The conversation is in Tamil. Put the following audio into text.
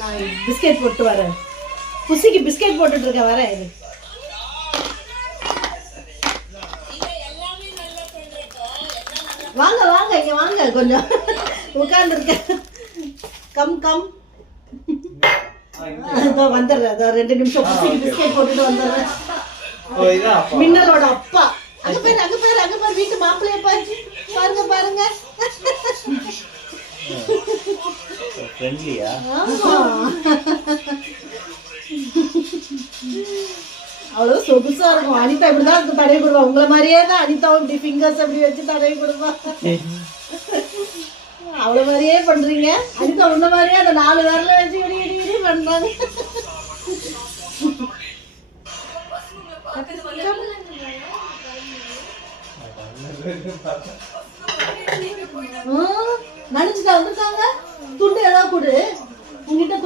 நான் பிஸ்கெட் போட்டு வரேன். புசிக்கு பிஸ்கெட் போட்டுட்டு இருக்கேன், வரேன். இது வாங்க வாங்க, இங்க வாங்க, கொஞ்சம் உட்கார்ந்துருக்கேன். கம் கம் வந்துடுறேன். 2 நிமிஷம் புசிக்கு பிஸ்கெட் போட்டுட்டு வந்துடுறேன். மின்னலோட அப்பா அங்க பேரு அங்க பேரு அங்க பேரு வீட்டு மாப்பிள்ளைய பாருங்க பாருங்க. அவ்வளவு சொகுசா இருக்கும். அனிதா இப்படிதான் தடவி கொடுப்பா. உங்களை மாதிரியே தான் அனிதாவும் இப்படி ஃபிங்கர்ஸ் அப்படி வச்சு தடவி கொடுப்பா. அவ்வளவு மாதிரியே பண்றீங்க. அனிதா உன்ன மாதிரியே அந்த 4 விரல வச்சு இடி இடி இடி பண்றாங்க. நினைச்சுட்டா வந்துருக்காங்க. துண்டு ஏதாவது கொடு உங்ககிட்ட.